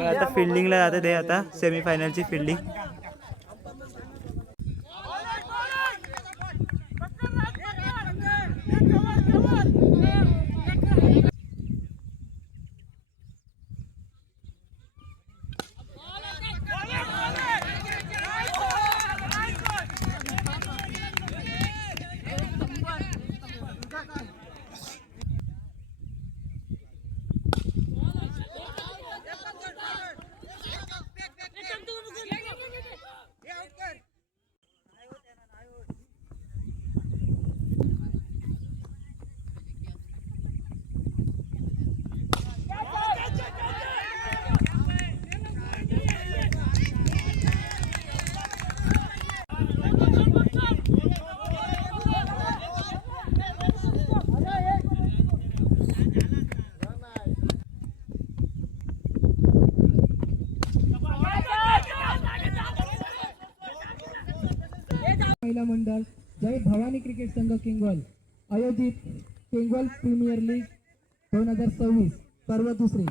आता फिल्डिंगला जाते ते. आता सेमीफायनलची फिल्डिंग. महिला मंडळ जय भवानी क्रिकेट संघ किंगवल आयोजित किंगवल प्रीमियर लीग 2026 पर्व दुसरी.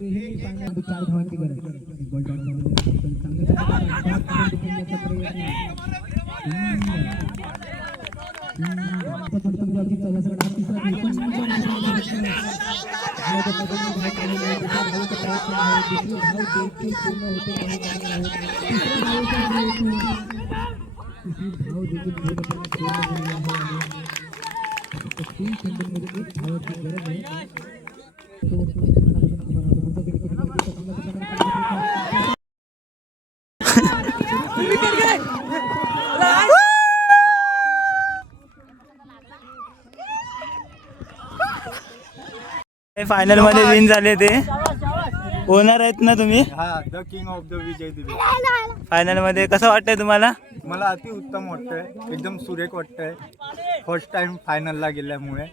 नेहमी फायनल 4 धावांची गरज बॉल डॉट झालेला आहे. पण चांगल्या प्रकारे प्रयत्न आता प्रथम जॉकी चला तिसरा खेळ पण फायनल मध्ये विन झाले ते ओनर आहेत ना तुम्ही हा द किंग ऑफ द विजय दिवे. फायनल मध्ये कसं वाटतंय तुम्हाला? मला अति उत्तम वाटतंय, एकदम सुरेख वाटतंय फर्स्ट टाइम फायनलला गेल्यामुळे.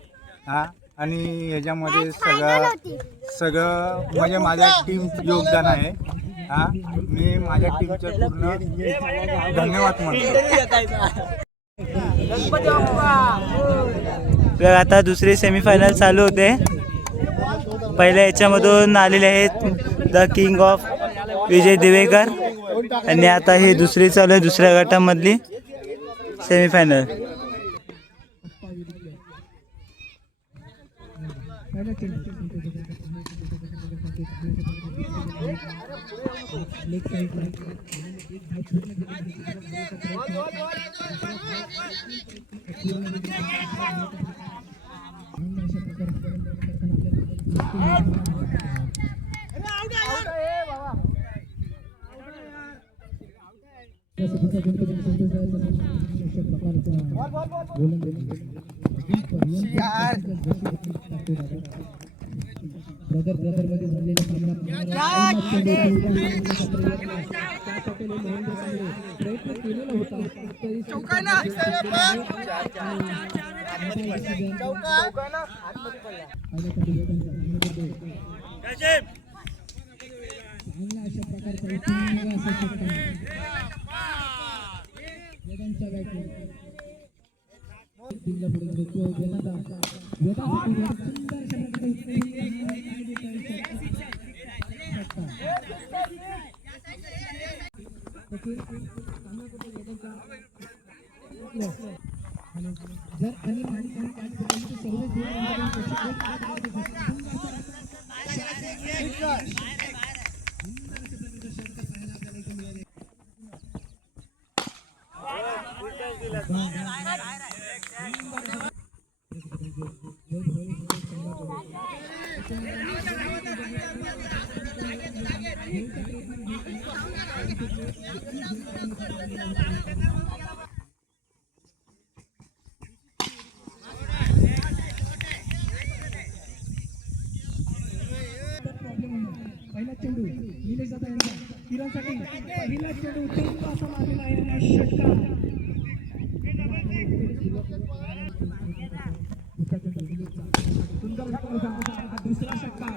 हा आणि ह्याच्यामध्ये सगळं म्हणजे माझ्या टीम योगदान आहे. हा मी माझ्या टीमचे पूर्ण धन्यवाद म्हणतो. आता दुसरी सेमीफायनल चालू होते. पहिल्या याच्यामधून आलेले आहेत द किंग ऑफ विजय दिवेकर आणि आता ही दुसरी चालू आहे दुसऱ्या गटामधली सेमीफायनल. ब्रदर मध्ये झालेला सामना प्रयत्न केलेला होता. अशा प्रकारचा पहिला चेंडू निलेश जाता यांचा किरणसाठी पहिला चेंडू उत्तम असा मारलेला आहे आणि षटकार. सुंदर दुसरा षटकार.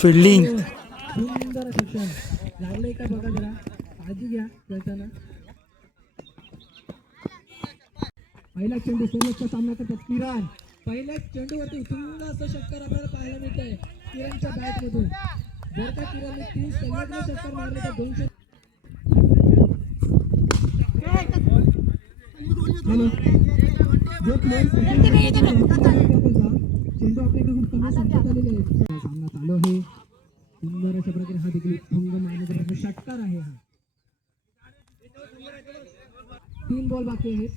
फिल्डिंग सुंदर शिक्षण लागलंय का बघा जरा काळजी घ्या खेळताना. पहिला चेंडू सोलसचा सामना करतात किरण. पहिल्या चेंडूवरती उत्तुंग असं षटकार आपल्याला पाहायला मिळतंय किरणच्या बॅट मधून. जर का किरणने 30 संलग्न षटकार मारले तर 200. चेंडू आपल्याकडून कमी संपत आलेले आहेत. सामना चालू आहे. सुंदर अशा प्रकारे हा देखील भंग मारण्याचा प्रयत्न षटकार आहे. हा 3 बॉल बाकी आहेत.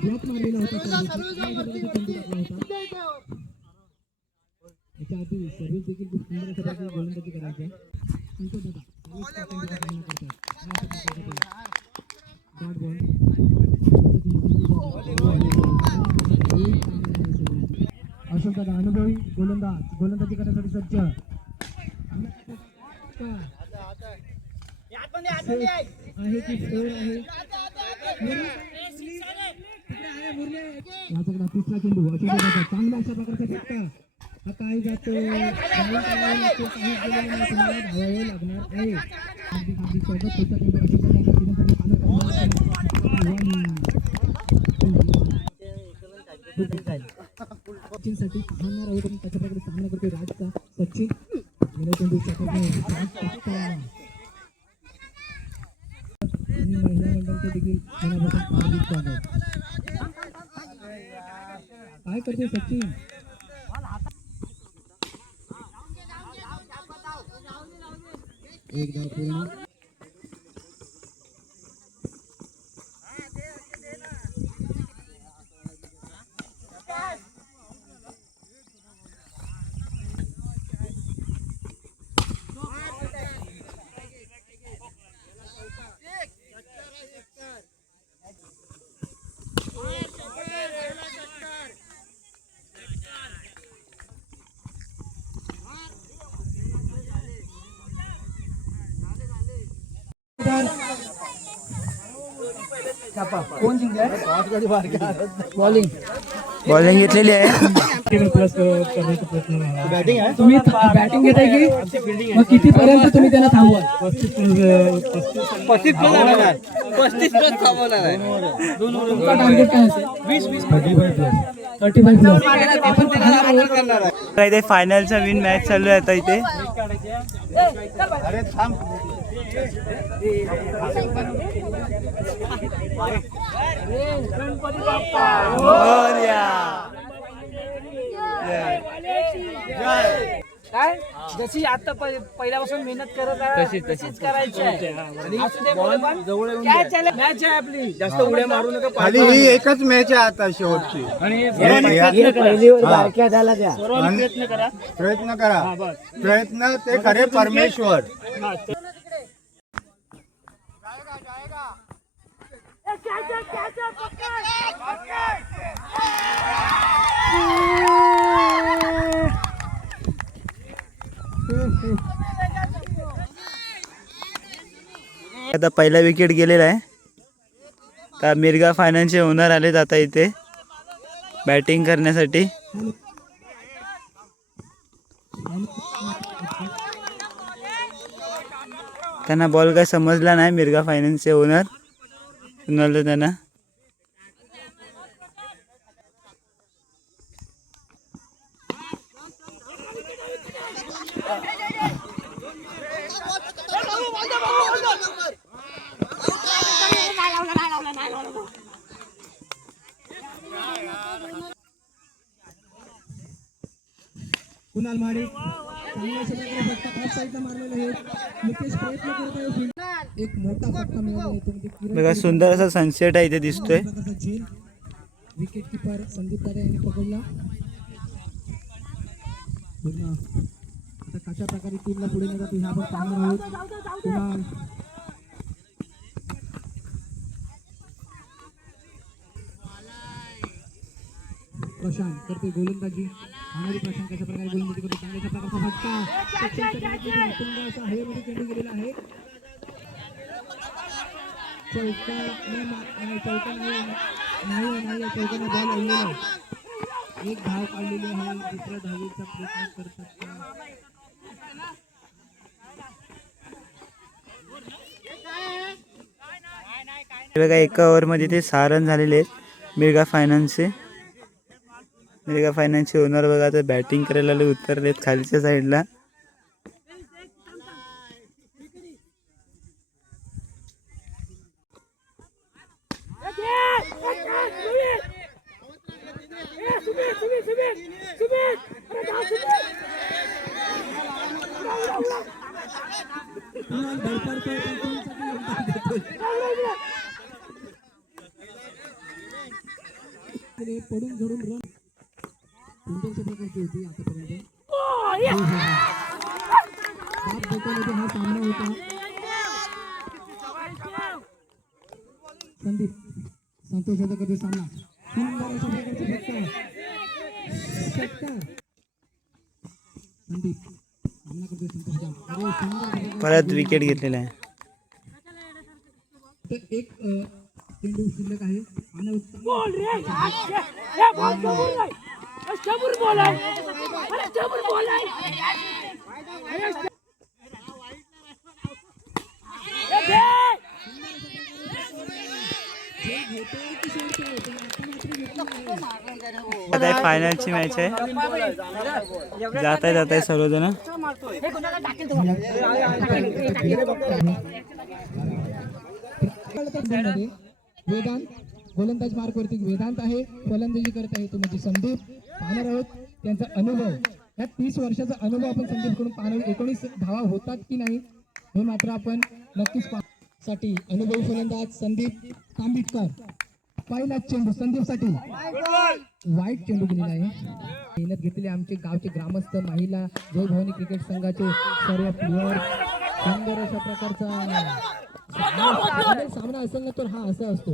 ब्लॉक मारलेला होता याच्या आधी सर्व्हिस देखील खूप सुंदर अशा प्रकारे गोलंदाजी करायची. संतोष दादा डॉट बॉल अशोक दादा अनुभवी गोलंदाजी करण्यासाठी सज्ज आहे की फोर आहे याच्याकडे तिसरा चेंडू अशोक दादा चांगला अशा प्रकारचा फटका हा काय जातो धावावे लागणार आहे हार्दिक स्वागत तिसरा चेंडू अशोक सचिनसाठी थांबणार आहोत आणि त्याच्या प्रकारे सामना करतोय राजचा सचिन चेंडू आणि महिला मंडळाचे देखील मनापासून हार्दिक स्वागत काय करतोय सचिन एक धाव पूर्ण कोण बॉलिंग बॉलिंग घेतलेली आहे. बॅटिंग आहे तुम्ही बॅटिंग घेताय की मग किती पर्यंत तुम्ही त्यांना थांबवा 35 थांबवणार आहे. तुमचा टार्गेट काय असेल 35 आपण काय ते फायनलचा विन मॅच चालू आहे आता इथे. अरे थांब काय जशी आता पहिल्यापासून मेहनत करत आहे तशीच करायची आहे. असू दे बोल पण. काय चालेल मॅच आहे आपली जास्त उड्या मारू नका. खाली ही एकच मॅच आहे आता शेवटची प्रयत्न करा प्रयत्न ते खरे परमेश्वर. आता पहिला विकेट गेलेला आहे. आता मिरगा फायनान्सचे ओनर आलेत आता इथे बॅटिंग करण्यासाठी. त्यांना बॉल काय समजला नाही. मिरगा फायनान्सचे ओनर सुनावलं त्यांना. कुणाल माडे साईडला मारलेला आहे. मुकेश प्रयत्न करत आहे. एक मोठा फटका मिळाला आहे तो म्हणजे बघा सुंदर असा सनसेट आहे इथे दिसतोय. विकेट किपर संदीप दादा यांनी पकडला. आता कशा प्रकारे टीमला पुढे नेतात हे आपण पाहणार आहोत. कुणाल प्रशांत करते गोलंदाजी. आणारी प्रशांत कशा प्रकारे गोलंदाजी करतो. चांगल्या प्रकारचा फटका हे मध्ये चेंडू गेलेला आहे. चौकाने बॉल आलेला आहे. एक धाव काढलेली आहे. दुसऱ्या धावेचा प्रयत्न करतात. बघा एका ओव्हरमध्ये ते 6 रन झालेले आहेत मिरगा फायनान्सचे. मिरगा फायनान्सचे ओनर बघा आता बॅटिंग करायला उतरलेत खालच्या साईडला. पडून झडून रन कोणत्या प्रकारची होती आतापर्यंत. हा सामना होता. संदीप संतोष यादव कधी सामना सुंदर अशा प्रकारचे फटका षटकार. संदीप सामना करतोय संतोष जाम. अरे सुंदर. परत विकेट घेतलेला आहे. तर एक चेंडू शिल्लक आहे. आणि आता फायनलची मॅच आहे. जात आहे सर्वजण. वेदांत गोलंदाज मार्कवरती वेदांत आहे. फलंदाजी करत आहे तो म्हणजे संदीप. पाहणार आहोत त्यांचा अनुभव. या 30 वर्षाचा अनुभव आपण संदीपकडून पाहणार. 19 धावा होतात की नाही हे मात्र आपण नक्कीच साठी अनुभवी फलंदाज संदीप तांबिटकर. पहिला चेंडू संदीपसाठी वाईट चेंडू गेलेला आहे. मेहनत घेतलेले आमचे गावचे ग्रामस्थ, महिला, जय भवानी क्रिकेट संघाचे सर्व प्लेयर. सुंदर अशा प्रकारचा सामना असेल ना तर हा असा असतो.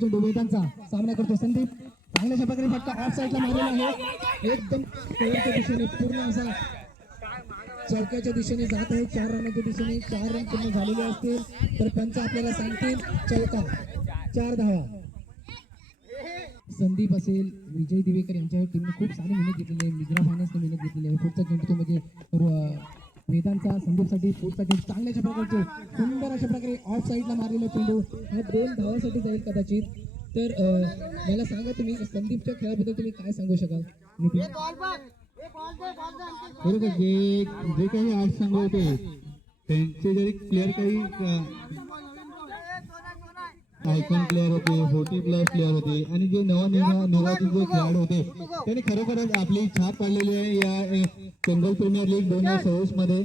चेंडू वेदांचा सामना करतो संदीप. चांगल्याशा प्रकारे फटका ऑफ साईडला मारलेला आहे. एकदम स्क्वेअरच्या दिशेने पूर्ण असा चौक्याच्या दिशेने जात आहे. 4 रनाच्या दिशेने 4 रन पूर्ण झालेले असतील तर पंच आपल्याला सांगतील चौका. 4 धावा. संदीप असेल, विजय दिवेकर यांच्या टीमने खूप सारी मेहनत घेतलेली आहे. मिग्रा फायनान्सने मेहनत घेतलेली आहे. पुढचा चेंडू तो म्हणजे वेदांचा संदीपसाठी पुढचा चेंडू चांगल्याशा प्रकारचे सुंदर अशा प्रकारे ऑफ साईडला मारलेला चेंडू हा 2 धावासाठी जाईल कदाचित. तर मला सांगा तुम्ही संदीपच्या खेळाबद्दल तुम्ही काय सांगू शकाल? बरोबर, जे काही आज संघ होते त्यांचे जरी प्लेअर काही आयकॉन प्लेअर होते, 40+ प्लेअर होते आणि जे नवनिर्वाचित जे खेळाडू होते त्यांनी खरोखरच आपली छाप पाडलेली आहे या बेंगॉल प्रीमियर लीग 2024 मध्ये.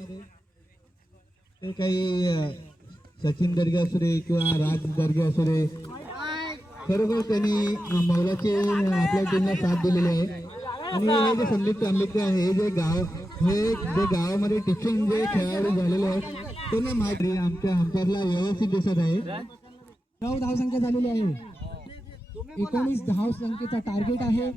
ते काही सचिन दर्गे असू दे किंवा राज दर्गे असू दे, खरोखर त्यांनी मौलाची आपल्या टीमला साथ दिलेली आहे. आणि हे जे संदीप तांबेकर आहे हे जे गावामध्ये टिचिंग जे खेळाडू झालेले आहेत त्यांना माहिती आमच्या अंपायरला व्यवस्थित दिसत आहे. 9 धावसंख्या झालेली आहे. 19 धावसंख्येचा टार्गेट आहे.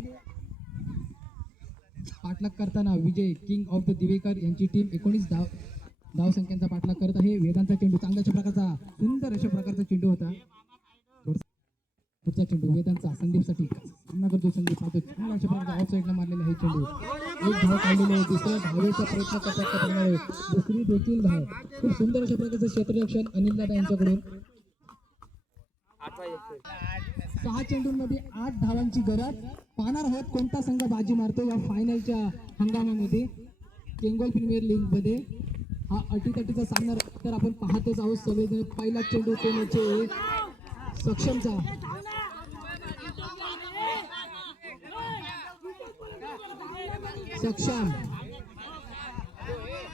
पाठलाग करताना विजय किंग ऑफ द दिवेकर यांची टीम 19 धावसंख्यांचा पाठलाग करत आहे. वेदांचा चेंडू चांगल्याशा प्रकारचा सुंदर अशा प्रकारचा चेंडू होता. पुढचा चेंडू वेदांचा संदीपसाठी सामना करतो. संदीप पाहतो चांगल्या अशा प्रकारचा ऑफ साईडला मारलेला आहे चेंडू. एक धाव काढलेली आहे. दुसऱ्या धावेचा प्रयत्न करतात. दुसरी देखील धाव. खूप सुंदर अशा प्रकारचं क्षेत्ररक्षण अनिल दादा यांच्याकडून. 6 चेंडूंमध्ये 8 धावांची गरज. पाहणार आहोत कोणता संघ बाजी मारतो या फायनलच्या हंगामामध्ये. बेंगॉल प्रीमियर लीग मध्ये हा अटीतटीचा सामना तर आपण पाहतच आहोत सगळेजण. पहिला चेंडू तो म्हणजे सक्षमचा. सक्षम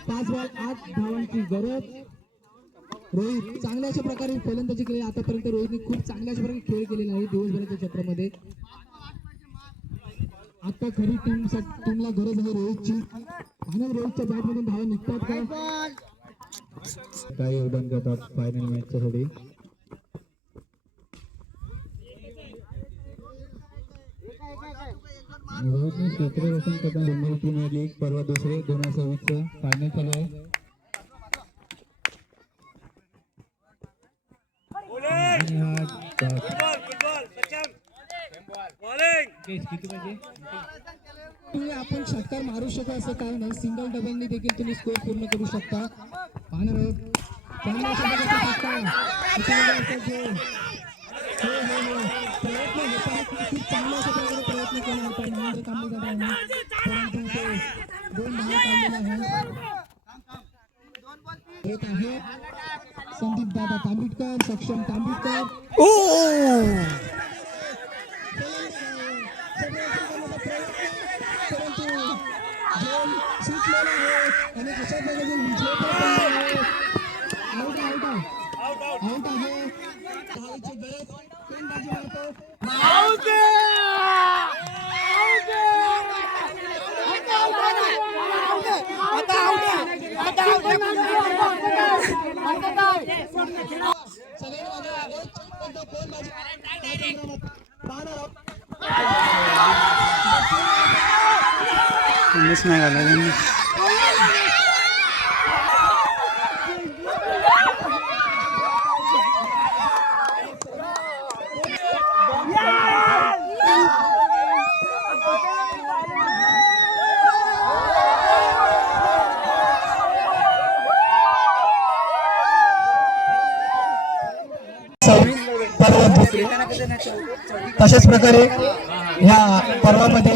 5 बॉल 8 धावांची गरज. रोहित चांगल्या अशा प्रकारे फलंदाजी केली. आतापर्यंत रोहितने खूप चांगल्या अशा प्रकारे खेळ केलेला आहे दिवसभराच्या चक्रामध्ये. आता खरी टीमला गरज आहे रोहितची. आणि रोहितच्या बॅटमधून धावा निघतात का? काय योगदान करतात फायनल मॅचच्या साठी. रोहितने क्षेत्ररक्षण करताना बेंगॉल प्रीमियर लीग पर्व 2 2026 फायनल चालू आहे. तुम्ही आपण षटकार मारू शकता असं काय नाही. सिंगल डबलने देखील तुम्ही स्कोर पूर्ण करू शकता. पाहणार आहोत चांगल्या अशा प्रकारचा षटकार. प्रयत्न होता खूप चांगल्या अशा प्रकारे प्रयत्न केला होता महेंद्र तांबेकर यांनी, परंतु ते 2 धावा काढलेल्या आहे. संदीप दादा तांबिटकर, सक्षम तांबिटकर. परंतु गोल सुटलेला आहे आणि अशा प्रकारे विजय आउट आहे. धावाची गरज कोण बाजी मारतो? आता मिस नाही घालायला. तशाच प्रकारे ह्या पर्वामध्ये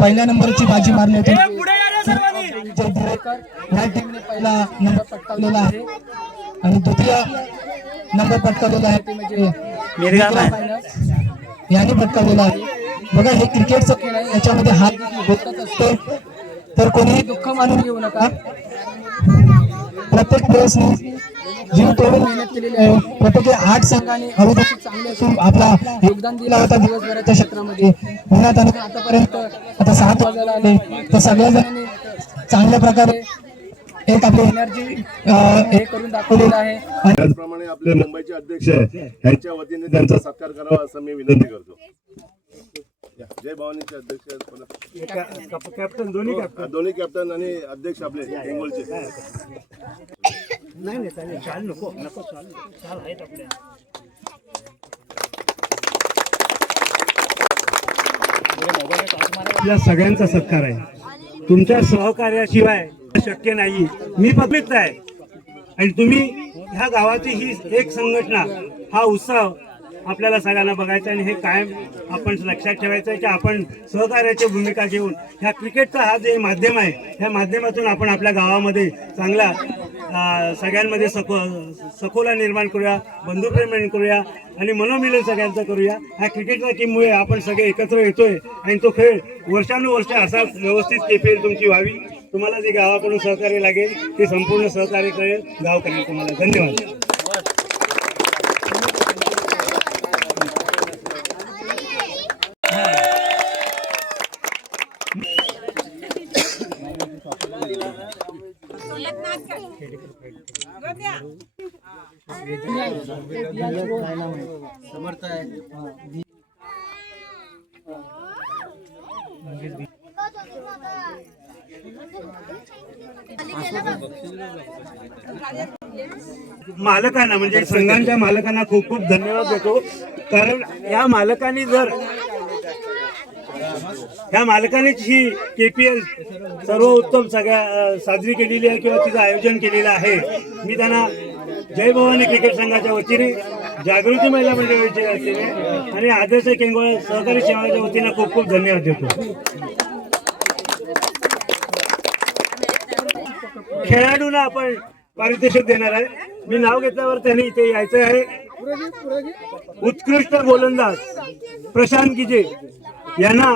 पहिल्या नंबरची बाजी मारली होती. ह्या टीमने पहिला नंबर पटकावलेला आहे आणि द्वितीय नंबर पटकावलेला आहे ते म्हणजे याने पटकावलेला आहे. बघा हे क्रिकेटचं खेळ आहे, याच्यामध्ये हार होतच असतो, तर कोणीही दुःख मानून घेऊ नका. प्रत्येक प्लेयर्सने जीव तोडून मेहनत केलेली आहे. प्रत्येकी 8 संघाने अवधूत चांगले असून आपला योगदान दिला होता दिवसभराच्या क्षेत्रामध्ये. उन्हात आणि आतापर्यंत आता 7 वाजायला आले तर सगळ्या जणांनी चांगल्या प्रकारे एक आपली एनर्जी हे करून दाखवलेलं आहे. त्याचप्रमाणे आपले मुंबईचे अध्यक्ष यांच्या वतीने त्यांचा सत्कार करावा असं मी विनंती करतो. जय भवानीचे अध्यक्ष कॅप्टन दोन्ही कॅप्टन आणि अध्यक्ष आपले बेंगोलचे. आपल्या सगळ्यांचा सत्कार आहे. तुमच्या सहकार्याशिवाय शक्य नाही. मी पब्लिक आहे आणि तुम्ही ह्या गावाची ही एक संघटना, हा उत्सव आपल्याला सगळ्यांना बघायचा आणि हे कायम आपण लक्षात ठेवायचं आहे की आपण सहकार्याची भूमिका घेऊन ह्या क्रिकेटचा हा जे माध्यम आहे ह्या माध्यमातून आपण आपल्या गावामध्ये चांगला सगळ्यांमध्ये सखोला निर्माण करूया, बंधुप्रेम निर्माण करूया आणि मनोमिलन सगळ्यांचं करूया. ह्या क्रिकेटच्या टीममुळे आपण सगळे एकत्र येतोय आणि तो खेळ वर्षानुवर्ष असा व्यवस्थित केपेल तुमची व्हावी. तुम्हाला जे गावाकडून सहकार्य लागेल ते संपूर्ण सहकार्य करेल गाव करेल. तुम्हाला धन्यवाद. मालकांना म्हणजे संघांच्या मालकांना खूप खूप धन्यवाद देतो. कारण या मालकांनी ही KPL सर्वोत्तम साजरी केलेली आहे किंवा तिचं आयोजन केलेलं आहे. मी त्यांना जय भवानी क्रिकेट संघाच्या वतीने, जागृती महिला मंडळाच्या वतीने आणि आदर्श केंगोळ सहकारी सेवाच्या वतीने खूप खूप धन्यवाद देतो. खेळाडूंना आपण पारितोषिक देणार आहे. मी नाव घेतल्यावर त्यांनी इथे यायचं आहे. उत्कृष्ट गोलंदाज प्रशांत गिजे यांना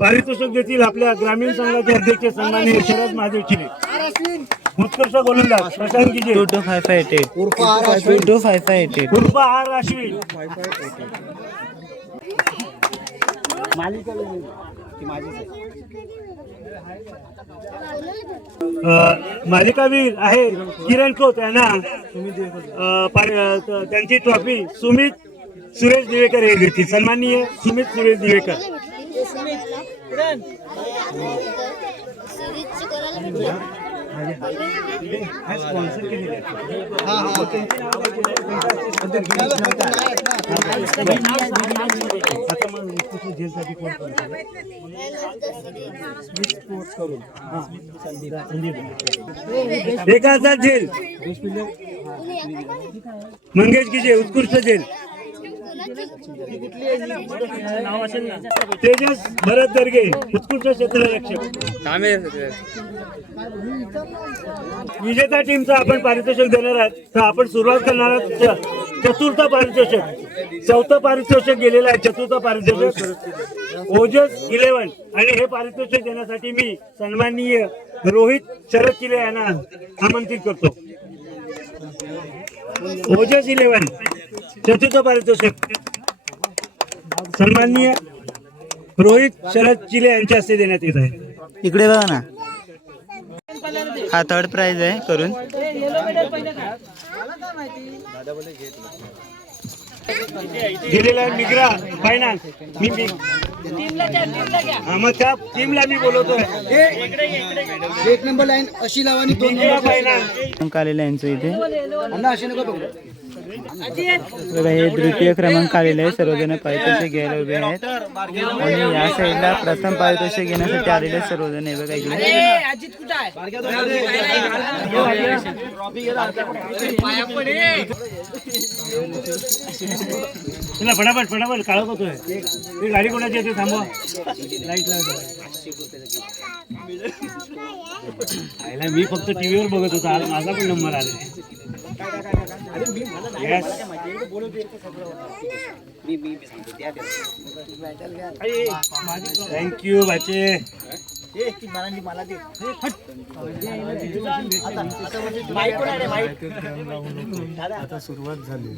पारितोषिक देतील आपल्या ग्रामीण संघाचे अध्यक्ष सन्माननीय शरद महादेव चिले. उत्कृष्ट गोलंदाज प्रशांत गिजे 225588 225588 उर्फ आर अश्विन. मालिकावीर आहे किरण खोत यांना त्यांची ट्रॉफी सुमित सुरेश दिवेकर हे देतील. सन्माननीय सुमित सुरेश दिवेकर. एकाचा झेल मंगेश गिजे उत्कृष्ट झेल. तेजस भरत दर्गे उत्कृष्ट क्षेत्ररक्षक. विजेता टीमचं आपण पारितोषिक देणार आहात तर आपण सुरुवात करणार आहात. चतुर्थ पारितोषिक, चौथं पारितोषिक गेलेलं आहे. चतुर्थ पारितोषिक ओजस 11 आणि हे पारितोषिक देण्यासाठी मी सन्माननीय रोहित शरद किले यांना आमंत्रित करतो. ओजस 11 चतुर्थ पारितोषिक सन्माननीय रोहित शरद चिले यांच्या हस्ते देण्यात येत आहे. इकडे बघा ना, हा 3rd प्राइज आहे करून. दिलेला आहे मिग्रा फायनान्स. मग त्या टीमला मी बोलवतोय. एक नंबर लाईन अशी लावा आणि दोन मिग्रा फायनान्स. क्रमांक आलेला आहे यांचं इथे बघा, हे तृतीय क्रमांक आलेले आहे. सर्वजण पारितोषिक घ्यायला उभे आहेत आणि या साईडला प्रथम पारितोषिक घेण्यासाठी आलेले आहेत सर्वजण. हे बघा इकडे तुला फटाफट फटाफट काळो होतोय. ही गाडी कोणाची येते थांबवा. लाईट मी फक्त टीव्हीवर बघत होता. आज माझा पण नंबर आला. येस थँक्यू बाचे. आता सुरुवात झाली.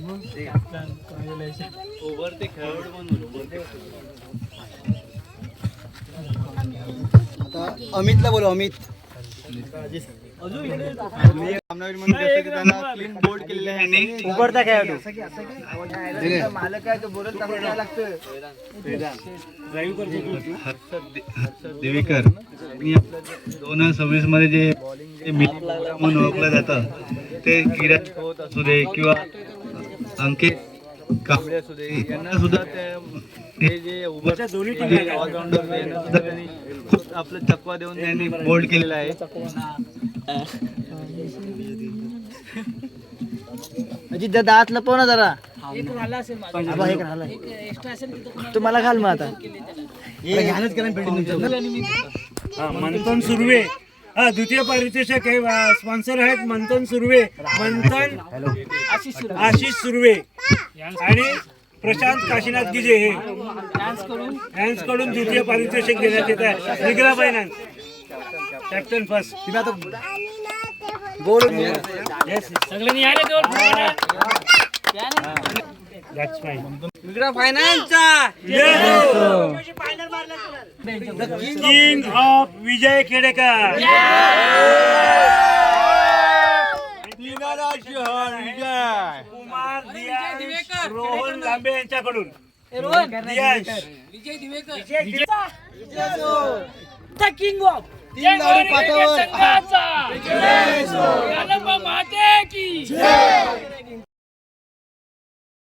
अमितला बोलो. अमित सामनावीर म्हणून जसं की त्यांना क्लीन बोर्ड केलेले आहे. उघडता खेळाडू देवीकर 2026 मध्ये जे म्हणून ओळखलं जातं ते किरण होत असू दे किंवा अंकित कांबळे असू दे, यांना सुद्धा हे जे उभं दोन्ही ऑलराऊंडर यांना सुद्धा त्यांनी खूप आपलं चकवा देऊन त्यांनी बोल्ड केलेला आहे. दात लपव ना जरा. तुम्हाला घाल मग आता. मंथन सुर्वे द्वितीय पारितोषिक हे स्पॉन्सर आहेत. मंथन सुर्वे, मंथन आशिष सुर्वे आणि प्रशांत काशीनाथ गिजे हे यांस कडून द्वितीय पारितोषिक देण्यात येत आहे. निग्रा finance captain first. King of Vijay Khedekar. Kumar Diyansh Rohan Lambe यांच्याकडून दियांश किंग ऑफ संघाचा माते की